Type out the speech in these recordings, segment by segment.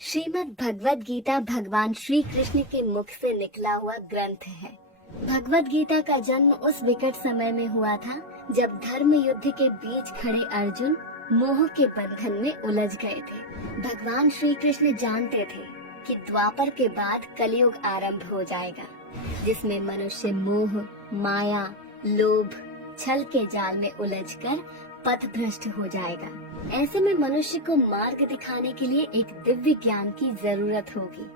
श्रीमद् भगवद गीता भगवान श्री कृष्ण के मुख से निकला हुआ ग्रंथ है। भगवद गीता का जन्म उस विकट समय में हुआ था जब धर्म युद्ध के बीच खड़े अर्जुन मोह के बंधन में उलझ गए थे। भगवान श्री कृष्ण जानते थे कि द्वापर के बाद कलयुग आरंभ हो जाएगा, जिसमें मनुष्य मोह, माया, लोभ, छल के जाल में उलझकर पथ भ्रष्ट हो जाएगा। ऐसे में मनुष्य को मार्ग दिखाने के लिए एक दिव्य ज्ञान की जरूरत होगी,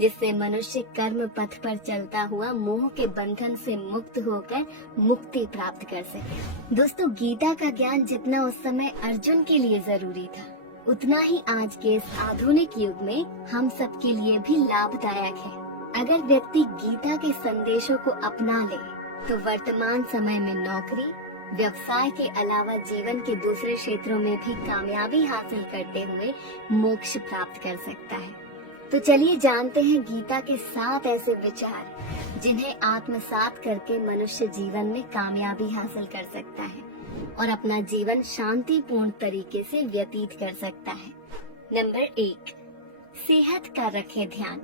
जिससे मनुष्य कर्म पथ पर चलता हुआ मोह के बंधन से मुक्त होकर मुक्ति प्राप्त कर सके। दोस्तों, गीता का ज्ञान जितना उस समय अर्जुन के लिए जरूरी था, उतना ही आज के इस आधुनिक युग में हम सब के लिए भी लाभदायक है। अगर व्यक्ति गीता के संदेशों को अपना ले तो वर्तमान समय में नौकरी, व्यवसाय के अलावा जीवन के दूसरे क्षेत्रों में भी कामयाबी हासिल करते हुए मोक्ष प्राप्त कर सकता है। तो चलिए जानते हैं गीता के 7 ऐसे विचार जिन्हें आत्मसात करके मनुष्य जीवन में कामयाबी हासिल कर सकता है और अपना जीवन शांतिपूर्ण तरीके से व्यतीत कर सकता है। नंबर 1, सेहत का रखे ध्यान।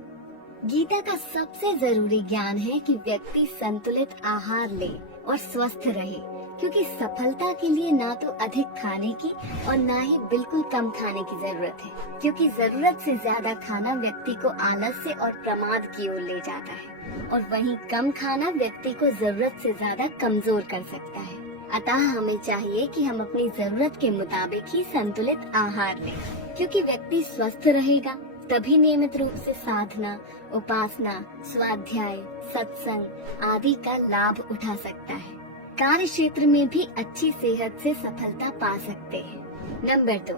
गीता का सबसे जरूरी ज्ञान है कि व्यक्ति संतुलित आहार ले और स्वस्थ रहे, क्योंकि सफलता के लिए ना तो अधिक खाने की और ना ही बिल्कुल कम खाने की जरूरत है, क्योंकि जरूरत से ज्यादा खाना व्यक्ति को आलस्य और प्रमाद की ओर ले जाता है और वहीं कम खाना व्यक्ति को जरूरत से ज्यादा कमजोर कर सकता है। अतः हमें चाहिए कि हम अपनी जरूरत के मुताबिक ही संतुलित आहार लें, क्योंकि व्यक्ति स्वस्थ रहेगा तभी नियमित रूप से साधना, उपासना, स्वाध्याय, सत्संग आदि का लाभ उठा सकता है। कार्य क्षेत्र में भी अच्छी सेहत से सफलता पा सकते हैं। नंबर 2,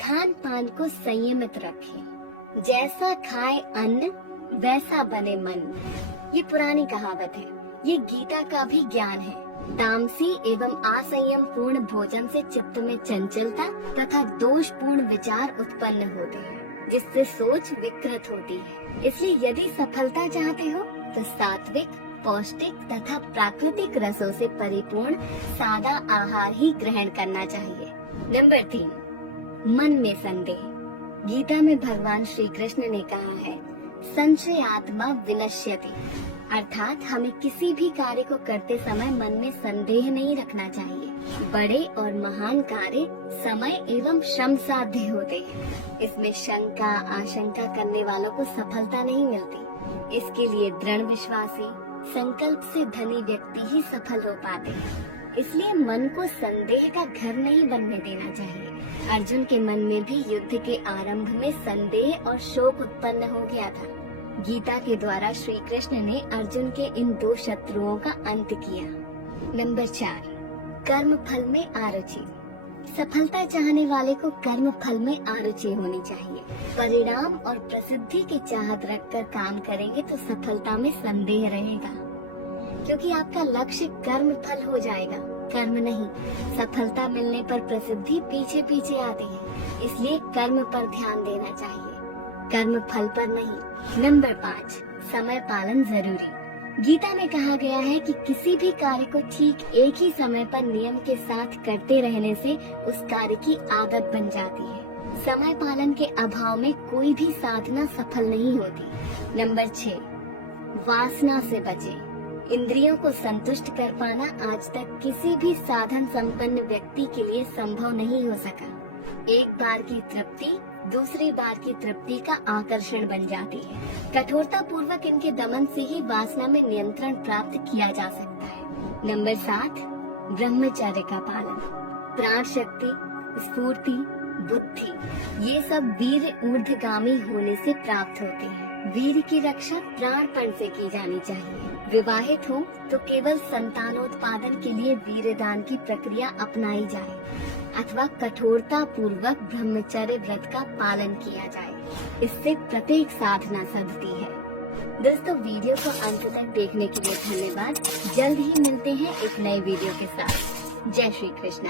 खान पान को संयमित रखें। जैसा खाए अन्न वैसा बने मन, ये पुरानी कहावत है। ये गीता का भी ज्ञान है। तामसी एवं असंयम पूर्ण भोजन से चित्त में चंचलता तथा दोषपूर्ण विचार उत्पन्न होते हैं, जिससे सोच विकृत होती है। इसलिए यदि सफलता चाहते हो तो सात्विक, पौष्टिक तथा प्राकृतिक रसों से परिपूर्ण सादा आहार ही ग्रहण करना चाहिए। नंबर 3, मन में संदेह। गीता में भगवान श्री कृष्ण ने कहा है, संशयात्मा विनश्यति, अर्थात हमें किसी भी कार्य को करते समय मन में संदेह नहीं रखना चाहिए। बड़े और महान कार्य समय एवं श्रम साध्य होते हैं। इसमें शंका, आशंका करने वालों को सफलता नहीं मिलती। इसके लिए दृढ़ विश्वासी, संकल्प से धनी व्यक्ति ही सफल हो पाते हैं। इसलिए मन को संदेह का घर नहीं बनने देना चाहिए। अर्जुन के मन में भी युद्ध के आरंभ में संदेह और शोक उत्पन्न हो गया था। गीता के द्वारा श्री कृष्ण ने अर्जुन के इन 2 शत्रुओं का अंत किया। नंबर 4, कर्म फल में आरुचि। सफलता चाहने वाले को कर्म फल में आरुचि होनी चाहिए। परिणाम और प्रसिद्धि की चाहत रखकर काम करेंगे तो सफलता में संदेह रहेगा, क्योंकि आपका लक्ष्य कर्म फल हो जाएगा, कर्म नहीं। सफलता मिलने पर प्रसिद्धि पीछे पीछे आती है, इसलिए कर्म पर ध्यान देना चाहिए, कर्म फल पर नहीं। नंबर 5, समय पालन जरूरी। गीता में कहा गया है कि किसी भी कार्य को ठीक एक ही समय पर नियम के साथ करते रहने से उस कार्य की आदत बन जाती है। समय पालन के अभाव में कोई भी साधना सफल नहीं होती। नंबर 6, वासना से बचे। इंद्रियों को संतुष्ट कर पाना आज तक किसी भी साधन संपन्न व्यक्ति के लिए संभव नहीं हो सका। एक बार की तृप्ति दूसरी बार की तृप्ति का आकर्षण बन जाती है। कठोरता पूर्वक इनके दमन से ही वासना में नियंत्रण प्राप्त किया जा सकता है। नंबर 7, ब्रह्मचर्य का पालन। प्राण शक्ति, स्फूर्ति, बुद्धि ये सब वीर ऊर्ध्वगामी होने से प्राप्त होते हैं। वीर की रक्षा प्राणपण से की जानी चाहिए। विवाहित हो तो केवल संतानोत्पादन के लिए वीरदान की प्रक्रिया अपनाई जाए अथवा कठोरता पूर्वक ब्रह्मचर्य व्रत का पालन किया जाए। इससे प्रत्येक साधना सधती है। दोस्तों, वीडियो को अंत तक देखने के लिए धन्यवाद। जल्द ही मिलते हैं एक नए वीडियो के साथ। जय श्री कृष्ण।